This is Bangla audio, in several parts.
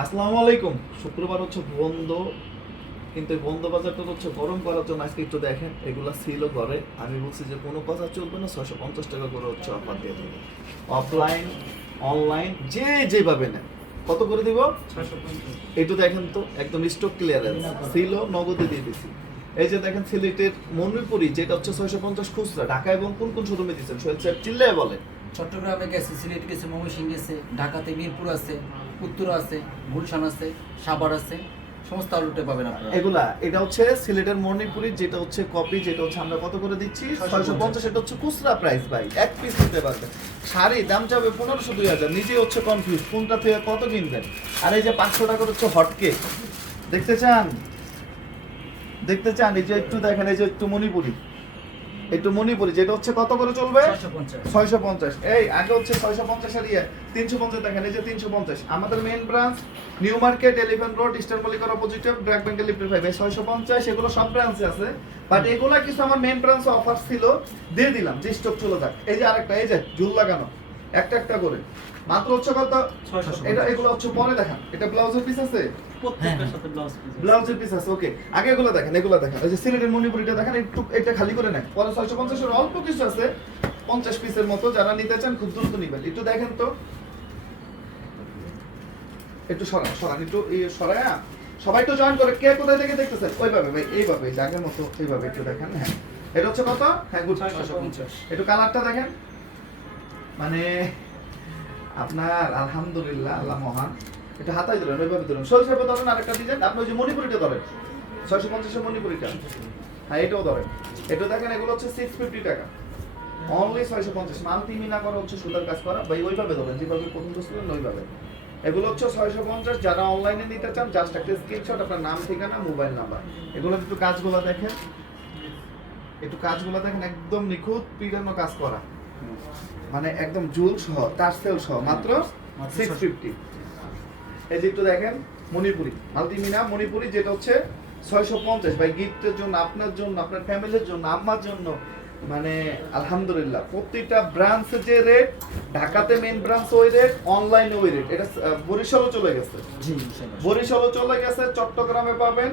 আসসালামু আলাইকুম। শুক্রবার হচ্ছে বন্ধ। কিন্তু এই বন্ধ বাজারটা হচ্ছে গরম করার জন্য আজকে একটু দেখেন এগুলা ছিল ঘরে। আমি বলছি যে কোনো বাজার চলবে না ছয়শো পঞ্চাশ টাকা করে হচ্ছে অফার দিয়ে দেবো। অফলাইন অনলাইন যে যেভাবে নেন। কত করে দিব? একটু দেখেন তো একদম স্টক ক্লিয়ারেন্স ছিল নগদে দিয়ে দিছি। এই যে দেখেন সিলেটের মনিপুরি যেটা হচ্ছে ছয়শো পঞ্চাশ খুচরা। ঢাকা এবং কোন কোন শোরুমে দিচ্ছেন? সোহেল সাহেব চিল্লায় বলেন চট্টগ্রামে গেছে সিলেট গেছে ময়মনসিংহ গেছে ঢাকাতে মিরপুর আছে। উত্তরা আছে গুলশান আছে সাভার আছে সমস্ত আলুটে পাবেন আপনারা। এগুলা এটা হচ্ছে সিলেটের মণিপুরি যেটা হচ্ছে কপি যেটা হচ্ছে আমরা কত করে দিচ্ছি? ছয়শো পঞ্চাশ। এটা হচ্ছে খুচরা প্রাইস ভাই এক পিস নিতে পারবেন। শাড়ি দাম যাবে পনেরোশো দুই হাজার নিজে হচ্ছে কনফিউজ কোনটা থেকে কত কিনবেন? আর এই যে পাঁচশো টাকার হচ্ছে হটকেক দেখতে চান? দেখতে চান এই যে একটু দেখেন এই যে একটু মণিপুরি। একটু মণিপুরি যেটা হচ্ছে কত করে চলবে? ছয়শো পঞ্চাশ। এই আগে হচ্ছে ছয়শো পঞ্চাশ আর ইয়ে তিনশো পঞ্চাশ দেখেন এই যে তিনশো পঞ্চাশ। আমাদের main branch New Market Elephant Road Eastern মল্লিকার অপোজিটে ব্র্যাক ব্যাংকের লিফ্টের ফাইভ এই ছয়শো পঞ্চাশ এগুলো সব ব্রাঞ্চে আছে। বাট এগুলো কিছু আমার মেন ব্রাঞ্চে অফার ছিল দিয়ে দিলাম যে স্টক চলে যাক। এই যে আরেকটা এই যে ঝুল লাগানো। একটা একটা করে। মাত্র হচ্ছে কত? এটা এগুলো হচ্ছে পরে দেখান। এটা ব্লাউজের পিস আছে? প্রত্যেকটার সাথে ব্লাউজ পিস ব্লাউজের পিস আছে ওকে আগে এগুলো দেখেন এগুলো দেখেন। এই যে সিলেটের মণিপুরিটা দেখেন একটু এটা খালি করে নেন। পরে ছয়শো পঞ্চাশের অল্প কিছু আছে পঞ্চাশ পিসের মতো যারা নিতে চান খুব দ্রুত নিবেন। একটু দেখেন তো। একটু সরান সরান একটু এই সরায় সবাই একটু জয়েন করে। কে কোথায় থেকে দেখতেছেন? ওইভাবে ভাই এইভাবে জায়গার মতো এইভাবে একটু দেখেন হ্যাঁ। এটা হচ্ছে কত? হ্যাঁ গুড। ছয়শো পঞ্চাশ। একটু কালারটা দেখেন। মানে আপনার আলহামদুলিল্লাহ, আল্লাহ মহান। এটা হাতাই ধরেন ওইভাবে ধরেন সোল শেপে ধরেন আরেকটা ডিজাইন আপনি ওই যে মণিপুরিটা ধরেন, ছয়শো পঞ্চাশের মণিপুরিটা। হ্যাঁ এটাও ধরেন। এটা দেখেন, এগুলো হচ্ছে সিক্স ফিফটি টাকা। অনলি ছয়শো পঞ্চাশ। মাল্টি মিনা করা হচ্ছে, সুতার কাজ করা। ভাই, ওইভাবে ধরেন, যেভাবে প্রথম বসছিলেন ওইভাবে। এগুলো হচ্ছে ছয়শো পঞ্চাশ। যারা অনলাইনে নিতে চান জাস্ট একটা স্ক্রিনশট আপনার নাম, ঠিকানা মোবাইল নাম্বার এগুলো একটু কাজগুলো দেখেন। একটু কাজগুলো দেখেন, একদম নিখুঁত পিরানো কাজ করা। মানে একদম জুল সহ টার্সেল সহ মাত্র সিক্স ফিফটি এই যে একটু দেখেন মণিপুরি মাল্টিমিনা মণিপুরি যেটা হচ্ছে ছয়শো পঞ্চাশ। ভাই গিফটের জন্য আপনার জন্য আপনার ফ্যামিলির জন্য আম্মার জন্য মানে আলহামদুলিল্লাহ প্রত্যেকটা ব্রাঞ্চে যে রেট ঢাকাতে মেন ব্রাঞ্চ ওই রেট অনলাইনে ওই রেট এটা বরিশালও চলে গেছে। জি বরিশালও চলে গেছে চট্টগ্রামে পাবেন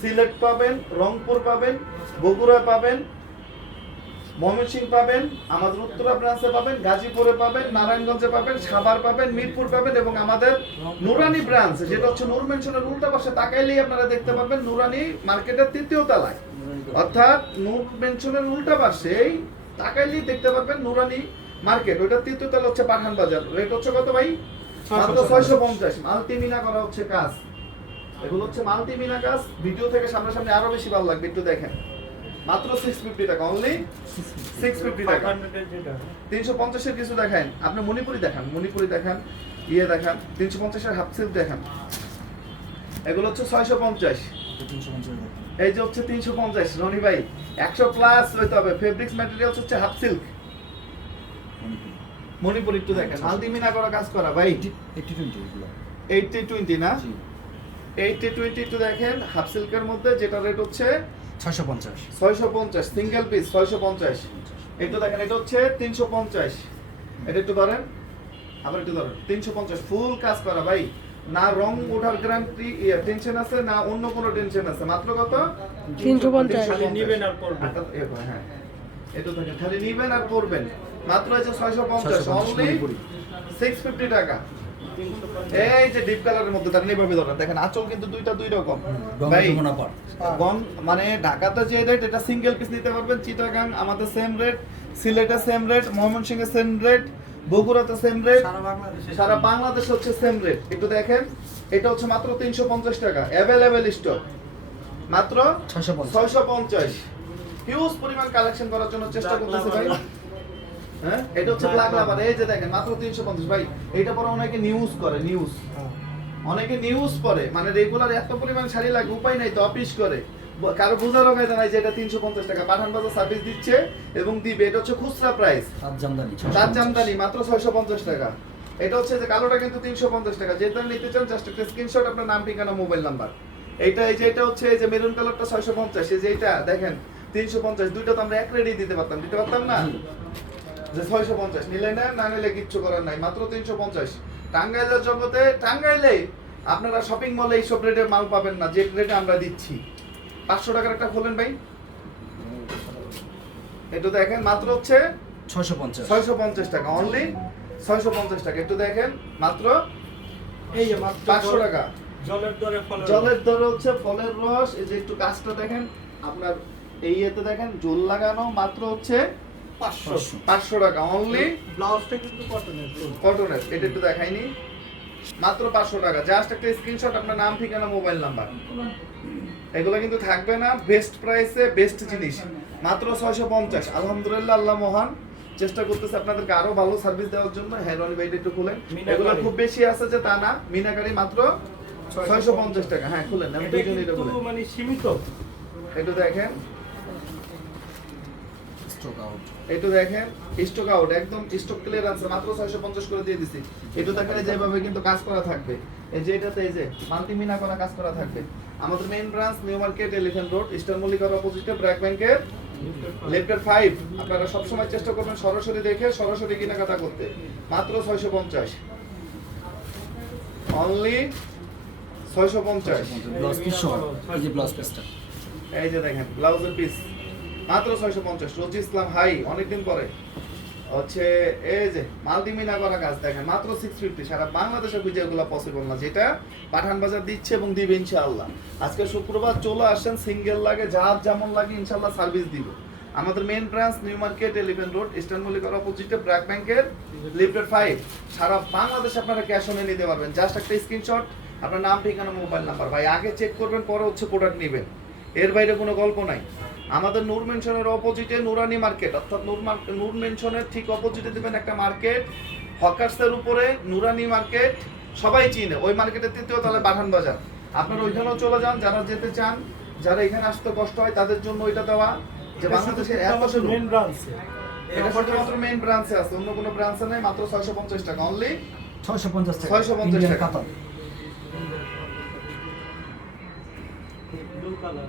সিলেট পাবেন রংপুর পাবেন বগুড়া পাবেন ময়মনসিংহ পাবেন আমাদের উত্তরা ব্রাঞ্চে পাবেন গাজীপুরে পাবেন নারায়ণগঞ্জে পাবেন সাভার পাবেন মিরপুর পাবেন এবং আমাদের নুরানি ব্রাঞ্চ যেটা হচ্ছে নূর মেনশনের উল্টা পাশে তাকাইলেই আপনারা দেখতে পাবেন নুরানি মার্কেটের তৃতীয় তলায়। অর্থাৎ নূর মেনশনের উল্টা পাশেই তাকাইলেই দেখতে পারবেন নুরানি মার্কেট। ওইটা তৃতীয় তলা হচ্ছে পাঠান বাজার। রেট হচ্ছে কত ভাই? ছয়শো পঞ্চাশ। মাল্টিমিনা করা হচ্ছে কাজ। এগুলো হচ্ছে মাল্টিমিনা কাজ। ভিডিও থেকে সামনাসামনি আরও বেশি ভালো লাগবে একটু দেখেন। মাত্র সিক্স ফিফটি টাকা অনলি সিক্স ফিফটি টাকা। যেটা। তিনশো পঞ্চাশের কিছু দেখান। আপনি মণিপুরি দেখান মণিপুরি দেখান ইয়ে দেখান তিনশো পঞ্চাশের হাফ সিল্ক দেখান। এগুলো হচ্ছে ছয়শো পঞ্চাশ। তিনশো পঞ্চাশ টাকা। এই যে হচ্ছে তিনশো পঞ্চাশ রনি ভাই একশো প্লাস হইতে হবে। ফেব্রিক্স ম্যাটেরিয়ালস হচ্ছে হাফ সিল্ক মণিপুরি। একটু দেখেন। মাল্টিমিনা করা কাজ করা ভাই। এইটি টোয়েন্টি এগুলো। এইটটি টোয়েন্টি না? জি। এইটটি টোয়েন্টি একটু দেখেন হাফ সিল্কের মধ্যে যেটা রেট হচ্ছে ছয়শো পঞ্চাশ। ছয়শো পঞ্চাশ সিঙ্গেল পিস ছয়শো পঞ্চাশ। একটু দেখেন এটা হচ্ছে তিনশো পঞ্চাশ। এটা একটু ধরেন আবার একটু ধরেন তিনশো পঞ্চাশ ফুল কাজ করা ভাই। না রং ওঠার গ্যারান্টি টেনশন আছে না অন্য কোনো টেনশন আছে। মাত্র কত? তিনশো পঞ্চাশ। খালি নিবেন আর। আটটা- এ, হ্যাঁ। এটা দেখেন খালি নিবেন আর পড়বেন। মাত্র আছে ছয়শো পঞ্চাশ 650 অনলি। সিক্স ফিফটি টাকা। এই যে ডিপ কালারের মধ্যে তার এইভাবে ধরেন। দেখেন আঁচল কিন্তু দুইটা দুই রকম। গম মানে ঢাকাতে যে রেট এটা সিঙ্গেল পিস নিতে পারবেন। চিটাগাং আমাদের সেম রেট সিলেটে সেম রেট ময়মনসিংহে সেম রেট বগুড়াতে সেম রেট সারা বাংলাদেশ হচ্ছে সেম রেট একটু দেখেন এটা হচ্ছে মাত্র তিনশো পঞ্চাশ টাকা। অ্যাভেলেবেল স্টক মাত্র ছয়শো পঞ্চাশ। ছয়শো পঞ্চাশ। হিউজ পরিমাণ কালেকশন করার জন্য চেষ্টা করতেছে ভাই। হ্যাঁ? এটা হচ্ছে ব্ল্যাক লাভার এই যে দেখেন মাত্র তিনশো পঞ্চাশ। ভাই এটা পরে অনেকে নিউজ করে নিউজ অনেকে নিউজ পড়ে মানে রেগুলার এত পরিমাণ শাড়ি লাগে উপায় নাই তো অফিস করে। কারও বোঝারও কায়দা নাই যে এটা তিনশো পঞ্চাশ টাকা। পাঠান বাজার সার্ভিস দিচ্ছে এবং দিবে। এটা হচ্ছে খুচরা প্রাইস সাত জামদানি মাত্র ছয়শো পঞ্চাশ টাকা। এটা হচ্ছে যে কালোটা কিন্তু তিনশো পঞ্চাশ টাকা। যেটা নিতে চান জাস্ট একটা স্ক্রিনশট আপনার নাম ঠিকানা মোবাইল নাম্বার এইটা এই যে এটা হচ্ছে এই যে মেরুন কালারটা ছয়শো পঞ্চাশ। এই যে এটা দেখেন তিনশো পঞ্চাশ। দুইটা তো আমরা এক রেডি দিতে পারতাম। দিতে পারতাম না? যে ছয়শো পঞ্চাশ নিলে না না নিলে কিচ্ছু করার নাই মাত্র তিনশো পঞ্চাশ। টাঙ্গাইলের জগতে টাঙ্গাইলে আপনারা শপিং মলে এইসব রেটে মাল পাবেন না যে রেটে আমরা দিচ্ছি। পাঁচশো টাকার একটা খোলেন ভাই। একটু দেখেন মাত্র হচ্ছে ছয়শো পঞ্চাশ। ছয়শো পঞ্চাশ টাকা অনলি ছয়শো পঞ্চাশ টাকা। একটু দেখেন মাত্র এই যে মাত্র পাঁচশো টাকা। জলের দরে জলের দর হচ্ছে ফলের রস। এই যে একটু কাজটা দেখেন আপনার এই ইয়েতে দেখেন জল লাগানো মাত্র হচ্ছে পাঁচশো। টাকা অনলি ব্লাউজটা কিন্তু কটনের কটনের এটা একটু দেখাইনি। মাত্র পাঁচশো টাকা। জাস্ট একটা স্ক্রিনশট আপনার নাম ঠিকানা মোবাইল নাম্বার এগুলো কিন্তু থাকবে না। বেস্ট প্রাইসে বেস্ট জিনিস। মাত্র ছয়শো পঞ্চাশ। আলহামদুলিল্লাহ আল্লাহ মহান। চেষ্টা করতেছে আপনাদেরকে আরও ভালো সার্ভিস দেওয়ার জন্য। হেরন বাইট একটু খুলেন। এগুলো খুব বেশি আছে যে তা না। মিনাকারি মাত্র ছয়শো পঞ্চাশ। টাকা। হ্যাঁ খুলেন। আমি এটা এটা খুলেন। মানে সীমিত। একটু দেখেন। স্ট্রোক আউট একটু দেখেন স্টক আউট একদম স্টক ক্লিয়ারেন্স মাত্র 650 করে দিয়ে দিছি। একটু দেখেন যেভাবে কিন্তু কাজ করা থাকবে। এই যে এটাতে এই যে মাল্টিমিনা করা কাজ করা থাকবে। আমাদের main branch new market elephant road eastern মল্লিকার অপোজিটে ব্র্যাক ব্যাংকের লেফটের ফাইভ আপনারা সবসময় চেষ্টা করবেন সরাসরি দেখে সরাসরি কেনাকাটা করতে। মাত্র 650 অনলি 650 ব্লাউজ পিস সহ এই যে ব্লাউজ পিসটা এই যে দেখেন ব্লাউজের পিস মাত্র ছয়শো পঞ্চাশ। রোজি ইসলাম হাই, অনেকদিন পরে। হচ্ছে, এই যে মাল্টিমিনা করা কাজ দেখেন, মাত্র সিক্স ফিফটি সারা বাংলাদেশে খুঁজে পসিবল না। যেটা পাঠান বাজার দিচ্ছে এবং দিবে ইনশাআল্লাহ। আজকে শুক্রবার চলে আসেন সিঙ্গেল লাগে, যার যেমন লাগে ইনশাআল্লাহ সার্ভিস দিব। আমাদের main branch new market eleven road eastern মল্লিকার অপোজিটে ব্র্যাক ব্যাংকের লিফটেড ফাইভ সারা বাংলাদেশে আপনারা ক্যাশ অনে নিতে পারবেন। জাস্ট একটা স্ক্রিনশট আপনার নাম, ঠিকানা মোবাইল নাম্বার ভাই, আগে চেক করবেন, পরে হচ্ছে প্রোডাক্ট নেবেন। এর বাইরে কোনো গল্প নাই। আমাদের নূর মেনশনের অপোজিটে নুরানি মার্কেট অর্থাৎ নূর নূর মেনশনের ঠিক অপোজিটে দেবেন একটা মার্কেট হকার্সের উপরে নুরানি মার্কেট সবাই চিনে ওই মার্কেটের তৃতীয় তাহলে পাঠান বাজার। আপনারা ওইখানেও চলে যান যারা যেতে চান যারা এখানে আসতে কষ্ট হয় তাদের জন্য ওইটা দেওয়া যে বাংলাদেশের এত মেন ব্রাঞ্চে এটা শুধুমাত্র মেইন ব্রাঞ্চে আছে অন্য কোনো ব্রাঞ্চে নেই মাত্র ছয়শো পঞ্চাশ টাকা অনলি ছয়শো পঞ্চাশ টাকা 650 ইন্ডিয়ান টাকা। কালার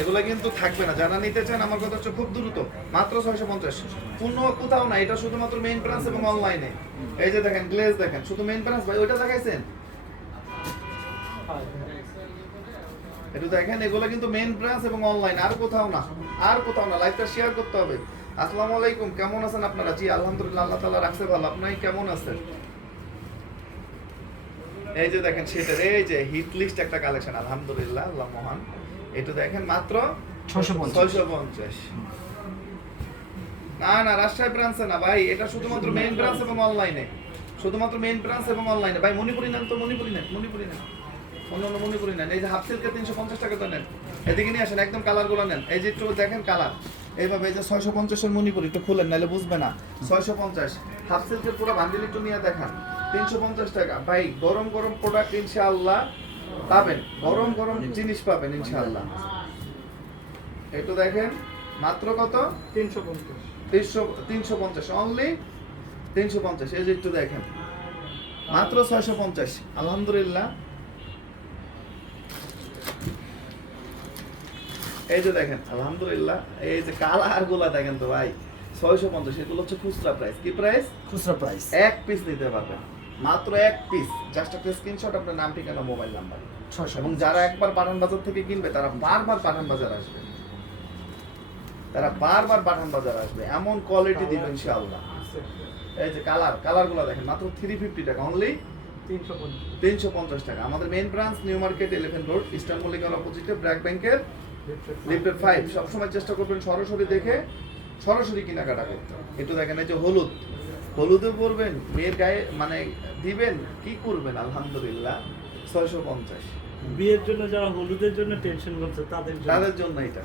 এগুলা কিন্তু থাকবে না। যারা নিতে চান, আমার কথা হচ্ছে খুব দ্রুত, মাত্র ছয়শো পঞ্চাশ। কোনো কোথাও না, এটা শুধুমাত্র মেইন ব্রাঞ্চ এবং অনলাইনে এই যে দেখেন গ্লেজ দেখেন, শুধু মেইন ব্রাঞ্চ ভাই, ওইটা দেখাইছেন? একটু দেখেন, এগুলো কিন্তু মেইন ব্রাঞ্চ এবং অনলাইন আর কোথাও না, আর কোথাও না। লাইভটা শেয়ার করতে হবে। আসসালামু আলাইকুম, কেমন আছেন আপনারা? জি, আলহামদুলিল্লাহ, আল্লাহ তাআলা রাখছে ভালো। আপনি কেমন আছেন? এই যে দেখেন সেটার এই যে হিট লিস্ট একটা কালেকশন আলহামদুলিল্লাহ আল্লাহ মহান। একটু দেখেন মাত্র ছয়শো পঞ্চাশ। না না রাজশাহী ব্রাঞ্চে না ভাই এটা শুধুমাত্র মেইন ব্রাঞ্চ এবং অনলাইনে শুধুমাত্র মেইন ব্রাঞ্চ এবং অনলাইনে ভাই মণিপুরি নেন তো মণিপুরি নেন মণিপুরি নেন। অন্য অন্য মণিপুরি নেন। এই যে হাফ সিল্কের তিনশো পঞ্চাশ টাকা তো নেন। এদিকে নিয়ে আসেন একদম কালারগুলো নেন। এই যে একটু দেখেন কালার এইভাবে এই যে ছয়শো পঞ্চাশের মণিপুরি একটু খুলেন নাহলে বুঝবে না। ছয়শো পঞ্চাশ। হাফ সিল্কের পুরো বান্ডিল একটু নিয়ে দেখান। তিনশো পঞ্চাশ টাকা। ভাই গরম গরম প্রোডাক্ট ইনশাআল্লাহ পাবেন। গরম গরম জিনিস পাবেন ইনশাআল্লাহ। একটু দেখেন মাত্র কত? তিনশো পঞ্চাশ। তিনশো তিনশো পঞ্চাশ অনলি তিনশো পঞ্চাশ। এই যে একটু দেখেন মাত্র ছয়শো পঞ্চাশ। আলহামদুলিল্লাহ। এই যে দেখেন আলহামদুলিল্লাহ। এই যে কালারগুলা দেখেন তো ভাই ছয়শো পঞ্চাশ এগুলো হচ্ছে খুচরা প্রাইস কি প্রাইস খুচরা প্রাইস এক পিস নিতে পারবেন। মাত্র এক পিস জাস্ট একটা স্ক্রিনশট আপনার নাম ঠিকানা মোবাইল নাম্বার ছয়শো এবং যারা একবার পাঠান বাজার থেকে কিনবে তারা বারবার পাঠান বাজার আসবে। তারা বারবার পাঠান বাজার আসবে। এমন কোয়ালিটি দিবে ইনশাআল্লাহ। এই যে কালার কালারগুলো দেখেন মাত্র থ্রি ফিফটি টাকা অনলি তিনশো পঞ্চাশ। টাকা। আমাদের main branch new market eleven road eastern মল্লিকার অপোজিটে ব্র্যাক ব্যাংকের লিফটেড ফাইভ সবসময় চেষ্টা করবেন সরাসরি দেখে সরাসরি কেনাকাটা করতে। একটু দেখেন এই যে হলুদ। হলুদে পরবেন মেয়ের গায়ে মানে দিবেন কি করবেন? আলহামদুলিল্লাহ ছয়শো পঞ্চাশ। বিয়ের জন্য যারা হলুদের জন্য টেনশন করছে তাদের জন্য। তাদের জন্য এটা।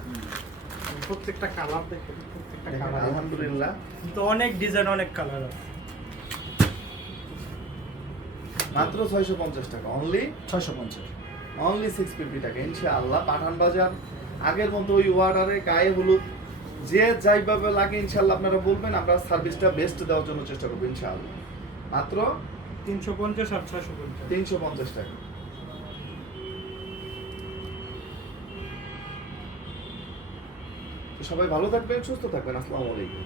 প্রত্যেকটা কালার দেখেন প্রত্যেকটা কালার আলহামদুলিল্লাহ। কিন্তু অনেক ডিজাইন অনেক কালার আছে। মাত্র ছয়শো পঞ্চাশ টাকা অনলি ছয়শো পঞ্চাশ। অনলি সিক্স ফিফটি টাকা ইনশাআল্লাহ পাঠান বাজার। আগের মতো ওই ওয়ার্ডারে গায়ে হলুদ যে যাইভাবে লাগে ইনশাল্লাহ আপনারা বলবেন আমরা সার্ভিসটা বেস্ট দেওয়ার জন্য চেষ্টা করব ইনশাল্লাহ মাত্র তিনশো পঞ্চাশ আর ছয়শো পঞ্চাশ। তিনশো পঞ্চাশ টাকা। সবাই ভালো থাকবেন সুস্থ থাকবেন আসসালামু আলাইকুম।